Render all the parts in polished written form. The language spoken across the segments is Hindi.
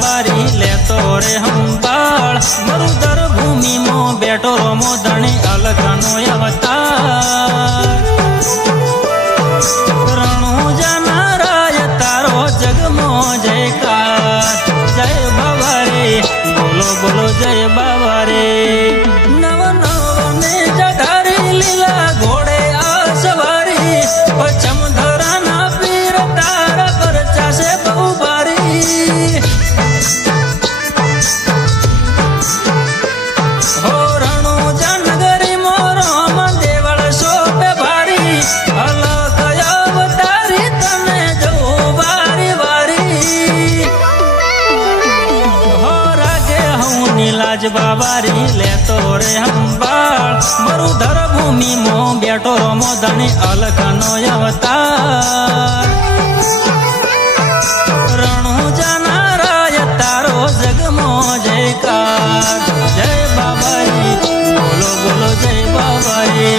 बाबारी लेतो रे हंबाळ मरुदर भूमि मो बेटो रोमो धणी अलखनो अवतार रणु जनाराय तारो जगमो जयकार जय बाबा रे बोलो बोलो जय बाबा रे नव नव ने जटारी लीला घोड़े आ सवारी पचम धरा ना पीर तारा परचा से बहु बारी हो रणु जनगरी मोरो मन देवल शोभे भारी अलग अवतारी तने जो बारी बारी हो रागे हूँ नीलाज बाबारी लेतो रे हंबाळ मरुधर भूमि मो बेटो रोमो धणी अलखनो अवतार रणु जनाराय तारो जगमो जयकार जय बाबा रे बोलो बोलो जय बाबा रे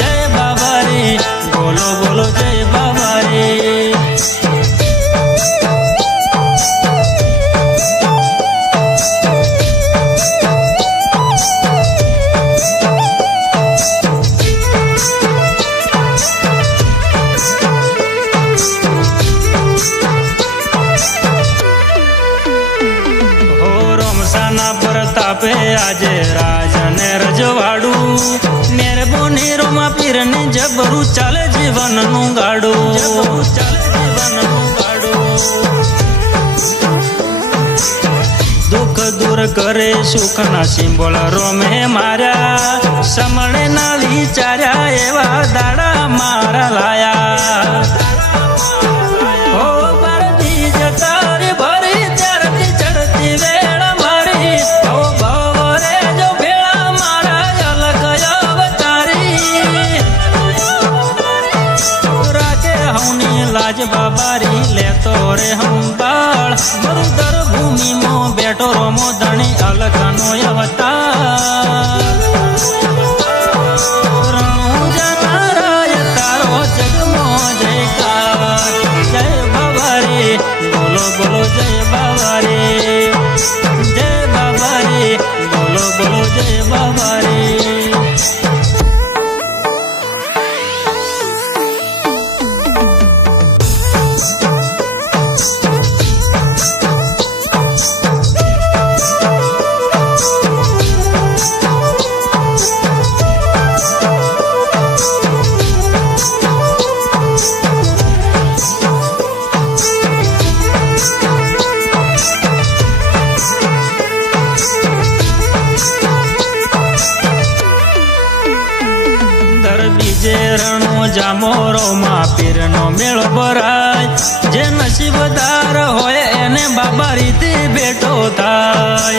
जय बाबा रे बोलो बोलो जय बाबा रे प्रतापे आजे राजने रजवाड़ू मेरे बोनी रोमा पीर ने जबरू चले जीवन नु गाड़ू दुख दूर करे सुख ना सिंबल रोमे मारा समणे ना विचार्या एवा दाड़ा मारा लाया हो बरदी जतारी भरी चढ़ती चढ़ती वेड़ा ओ बाबरे जो भेड़ा मारा अलग अवतारी राके हौनी लाज बाबारी लेतो रे हंबाळ मरुदर भूमि मो बेटो रोमो धणी अलखनो अवतार रणु जनाराय तारो जगमो जयकार जय बाबा रे बोलो बोलो जय बाबा रे जय बाबा रे बोलो बोलो जय बाबा रे रणो जामोरो मा पीर नो मेळो भराय जे नसीबदार होय एने बाबा रीति बेटो थाय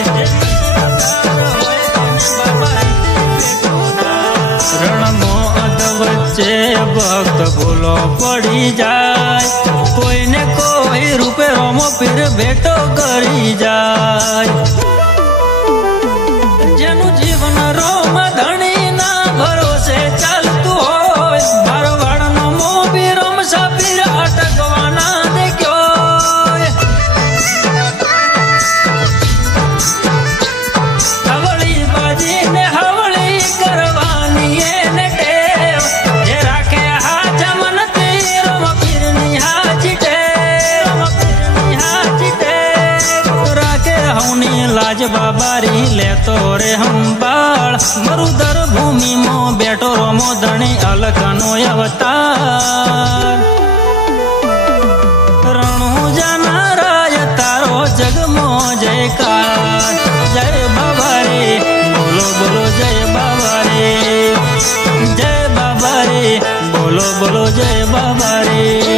रण मो अध वच्चे भक्त भूलो पड़ी जाय कोई ने कोई रूपे रोमो पीर बेटो करी जाय जेनु जीवन रोम धणी ना भरोसे चालतु होय भरवाड़ नो मोबी रोम सापीर अटकवाना देख्यो हवली बाजी ने हवली करवानी ने टेव जे राखे हाथ मन तीर रोम पीर नी हाजी टेव राखे हौनी लाज बाबारी लेतो रे हंबाळ मरुदर भूमि मो बेटो रोमो धणी अलखनो अवतार रणु जनाराय तारो जगमो जयकार जय बाबा रे बोलो बोलो जय बाबा रे जय बाबा रे बोलो बोलो जय बाबा रे